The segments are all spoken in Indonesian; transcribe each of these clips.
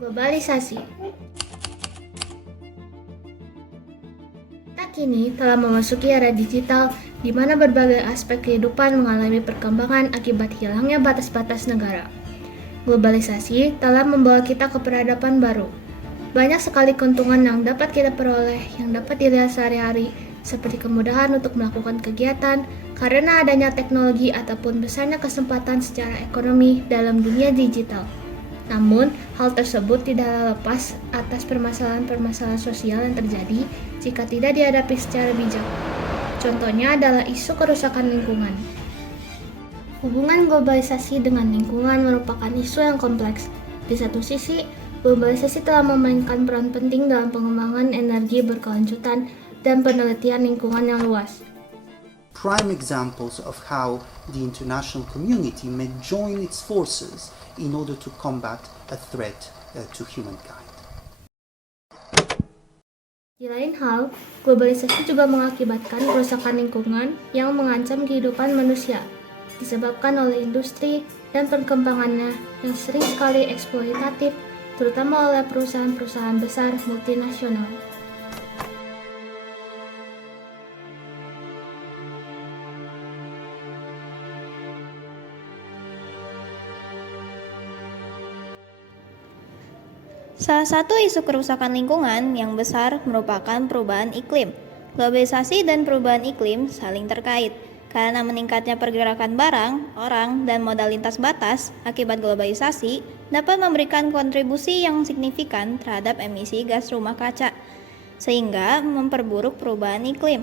Globalisasi. Kita kini telah memasuki era digital di mana berbagai aspek kehidupan mengalami perkembangan akibat hilangnya batas-batas negara. Globalisasi telah membawa kita ke peradaban baru. Banyak sekali keuntungan yang dapat kita peroleh yang dapat dilihat sehari-hari, seperti kemudahan untuk melakukan kegiatan karena adanya teknologi ataupun besarnya kesempatan secara ekonomi dalam dunia digital. Namun, hal tersebut tidaklah lepas atas permasalahan-permasalahan sosial yang terjadi jika tidak dihadapi secara bijak. Contohnya adalah isu kerusakan lingkungan. Hubungan globalisasi dengan lingkungan merupakan isu yang kompleks. Di satu sisi, globalisasi telah memainkan peran penting dalam pengembangan energi berkelanjutan dan penelitian lingkungan yang luas. Prime examples of how the international community may join its forces in order to combat a threat to humankind. Di lain hal, globalisasi juga mengakibatkan kerusakan lingkungan yang mengancam kehidupan manusia, disebabkan oleh industri dan perkembangannya yang sering sekali eksploitatif, terutama oleh perusahaan-perusahaan besar multinasional. Salah satu isu kerusakan lingkungan yang besar merupakan perubahan iklim. Globalisasi dan perubahan iklim saling terkait, karena meningkatnya pergerakan barang, orang, dan modal lintas batas akibat globalisasi dapat memberikan kontribusi yang signifikan terhadap emisi gas rumah kaca, sehingga memperburuk perubahan iklim.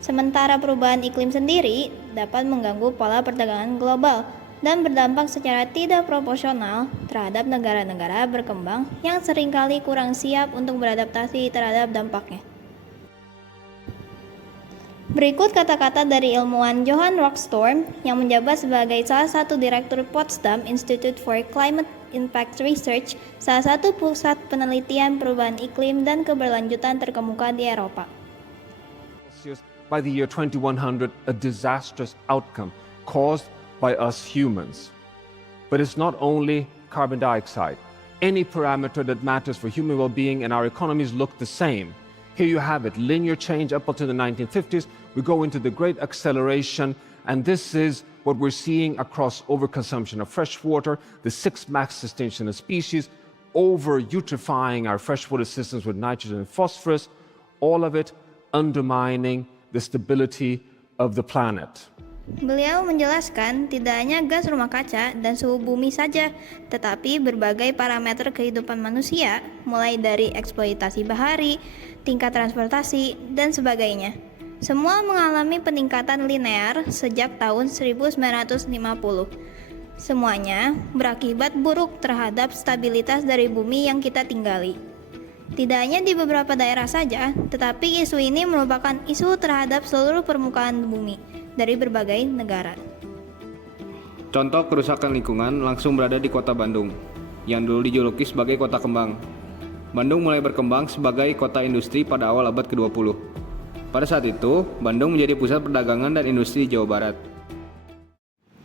Sementara perubahan iklim sendiri dapat mengganggu pola perdagangan global, dan berdampak secara tidak proporsional terhadap negara-negara berkembang yang seringkali kurang siap untuk beradaptasi terhadap dampaknya. Berikut kata-kata dari ilmuwan Johan Rockström yang menjabat sebagai salah satu direktur Potsdam Institute for Climate Impact Research, salah satu pusat penelitian perubahan iklim dan keberlanjutan terkemuka di Eropa. By the year 2100, a disastrous outcome caused by us humans. But it's not only carbon dioxide. Any parameter that matters for human well-being and our economies look the same. Here you have it, linear change up until the 1950s. We go into the great acceleration, and this is what we're seeing across overconsumption of fresh water, the 6 max extinction of species, over-eutrophying our freshwater systems with nitrogen and phosphorus, all of it undermining the stability of the planet. Beliau menjelaskan tidak hanya gas rumah kaca dan suhu bumi saja, tetapi berbagai parameter kehidupan manusia, mulai dari eksploitasi bahari, tingkat transportasi, dan sebagainya. Semua mengalami peningkatan linear sejak tahun 1950. Semuanya berakibat buruk terhadap stabilitas dari bumi yang kita tinggali. Tidak hanya di beberapa daerah saja, tetapi isu ini merupakan isu terhadap seluruh permukaan bumi dari berbagai negara. Contoh kerusakan lingkungan langsung berada di kota Bandung, yang dulu dijuluki sebagai kota kembang. Bandung mulai berkembang sebagai kota industri pada awal abad ke-20. Pada saat itu, Bandung menjadi pusat perdagangan dan industri di Jawa Barat.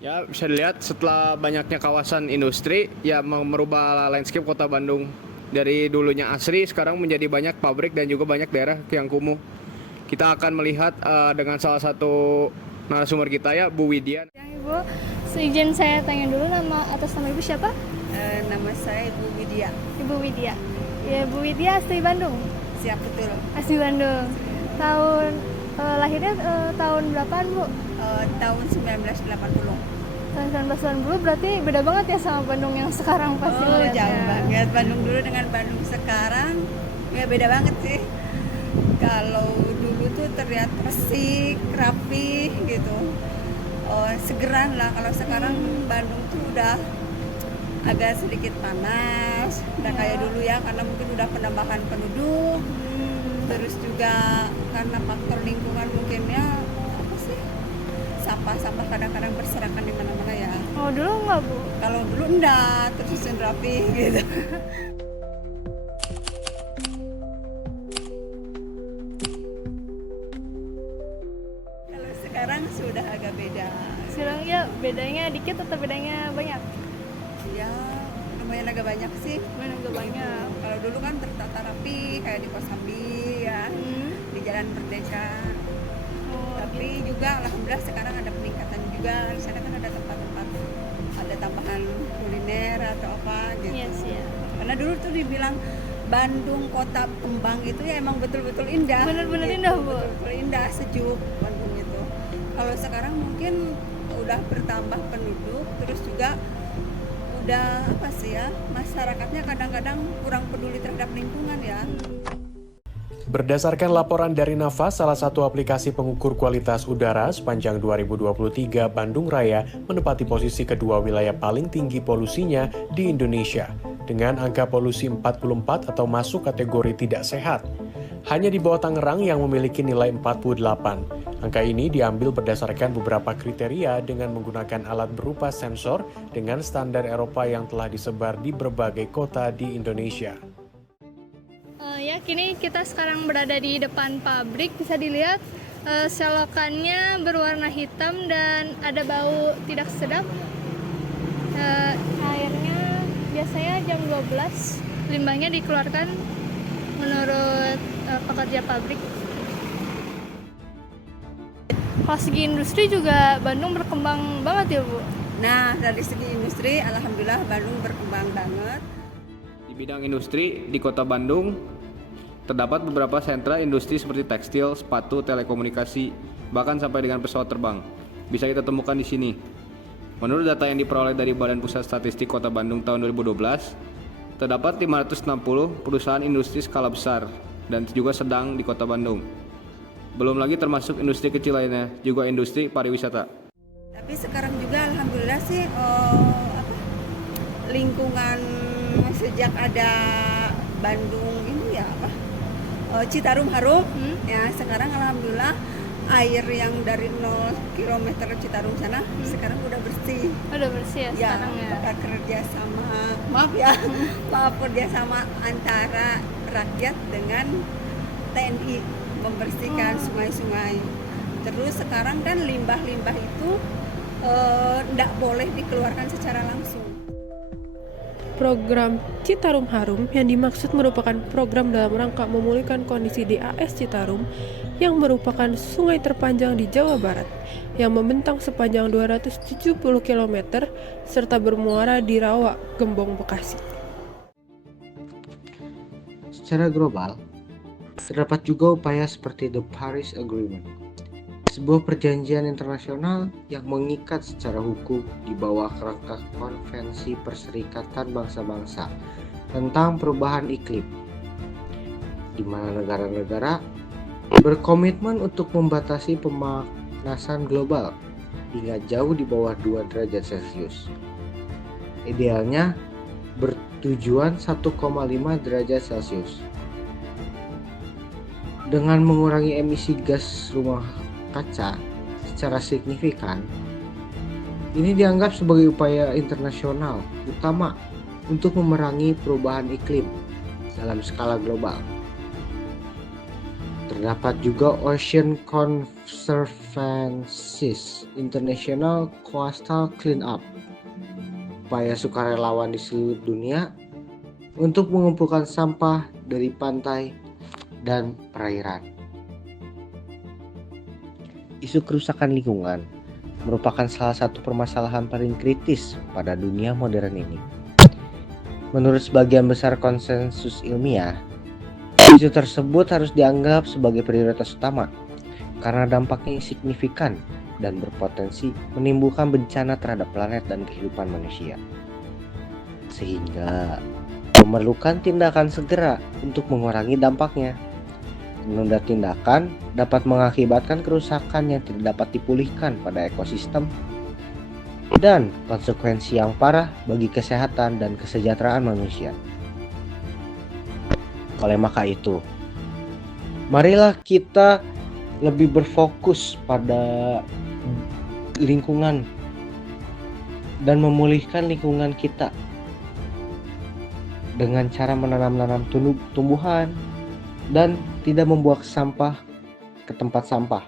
Ya, bisa dilihat setelah banyaknya kawasan industri, ya merubah landscape kota Bandung. Dari dulunya asri, sekarang menjadi banyak pabrik dan juga banyak daerah yang kumuh. Kita akan melihat dengan salah satu narasumber kita ya, Bu Widya. Ibu, seizin saya tanya dulu atas nama Ibu siapa? Nama saya Ibu Widya. Ibu Widya. Ya, Bu Widya asli Bandung. Siap, betul. Asli Bandung. Lahirnya tahun berapaan, Bu? Tahun 1980. Tahun 1980 berarti beda banget ya sama Bandung yang sekarang pasti lihat. Jauh banget. Bandung dulu dengan Bandung sekarang ya beda banget sih. Kalau dulu tuh terlihat resik, rapi gitu, segeran lah. Kalau sekarang Bandung tuh udah agak sedikit panas, udah kayak dulu ya, karena mungkin udah penambahan penduduk, terus juga karena faktor lingkungan mungkin ya, apa sih, sampah-sampah kadang-kadang berserakan di mana-mana ya. Oh, dulu enggak, Bu? Kalau dulu enggak, tersusun rapi gitu. Sekarang sudah agak beda. Sekarang ya bedanya dikit atau bedanya banyak? Ya lumayan lumayan agak banyak sih. Lumayan agak banyak. Kalau dulu kan tertata rapi kayak di Kosambi ya, di Jalan Merdeka. Tapi juga alhamdulillah sekarang ada peningkatan juga. Di sana kan ada tempat-tempat, ada tambahan kuliner atau apa gitu. Iya sih ya. Karena dulu tuh dibilang Bandung kota kembang itu ya emang betul-betul indah. Bener-bener indah, Bu. Betul-betul indah, sejuk Bandung itu. Kalau sekarang mungkin udah bertambah penduduk, terus juga udah apa sih ya, masyarakatnya kadang-kadang kurang peduli terhadap lingkungan ya. Berdasarkan laporan dari Nafas, salah satu aplikasi pengukur kualitas udara sepanjang 2023, Bandung Raya menempati posisi kedua wilayah paling tinggi polusinya di Indonesia, dengan angka polusi 44 atau masuk kategori tidak sehat. Hanya di bawah Tangerang yang memiliki nilai 48. Angka ini diambil berdasarkan beberapa kriteria dengan menggunakan alat berupa sensor dengan standar Eropa yang telah disebar di berbagai kota di Indonesia. Ya, kini kita sekarang berada di depan pabrik. Bisa dilihat selokannya berwarna hitam dan ada bau tidak sedap. Airnya biasanya jam 12, limbahnya dikeluarkan menurut pekerja pabrik. Kalau segi industri juga Bandung berkembang banget ya, Bu? Nah, dari segi industri alhamdulillah Bandung berkembang banget. Di bidang industri di Kota Bandung terdapat beberapa sentra industri seperti tekstil, sepatu, telekomunikasi, bahkan sampai dengan pesawat terbang. Bisa kita temukan di sini. Menurut data yang diperoleh dari Badan Pusat Statistik Kota Bandung tahun 2012, terdapat 560 perusahaan industri skala besar dan juga sedang di Kota Bandung. Belum lagi termasuk industri kecil lainnya, juga industri pariwisata. Tapi sekarang juga alhamdulillah sih lingkungan sejak ada Bandung ini ya Citarum Harum ya, sekarang alhamdulillah air yang dari 0 km Citarum sana sekarang udah bersih. Udah bersih ya sekarang ya. Kita kerjasama, maaf kerjasama antara rakyat dengan TNI membersihkan sungai-sungai. Terus sekarang kan limbah-limbah itu tidak boleh dikeluarkan secara langsung. Program Citarum Harum yang dimaksud merupakan program dalam rangka memulihkan kondisi DAS Citarum yang merupakan sungai terpanjang di Jawa Barat yang membentang sepanjang 270 km serta bermuara di Rawa, Gembong, Bekasi. Secara global, terdapat juga upaya seperti The Paris Agreement, sebuah perjanjian internasional yang mengikat secara hukum di bawah kerangka Konvensi Perserikatan Bangsa-Bangsa tentang perubahan iklim, di mana negara-negara berkomitmen untuk membatasi pemanasan global hingga jauh di bawah 2 derajat Celcius. Idealnya bertujuan 1,5 derajat Celcius. Dengan mengurangi emisi gas rumah kaca secara signifikan, ini dianggap sebagai upaya internasional utama untuk memerangi perubahan iklim dalam skala global. Terdapat juga Ocean Conservancy's International Coastal Cleanup, upaya sukarelawan di seluruh dunia untuk mengumpulkan sampah dari pantai dan perairan. Isu kerusakan lingkungan merupakan salah satu permasalahan paling kritis pada dunia modern ini. Menurut sebagian besar konsensus ilmiah, isu tersebut harus dianggap sebagai prioritas utama karena dampaknya signifikan dan berpotensi menimbulkan bencana terhadap planet dan kehidupan manusia. Sehingga memerlukan tindakan segera untuk mengurangi dampaknya. Menunda tindakan dapat mengakibatkan kerusakan yang tidak dapat dipulihkan pada ekosistem dan konsekuensi yang parah bagi kesehatan dan kesejahteraan manusia. Oleh maka itu, marilah kita lebih berfokus pada lingkungan dan memulihkan lingkungan kita dengan cara menanam tumbuhan dan tidak membuang sampah ke tempat sampah.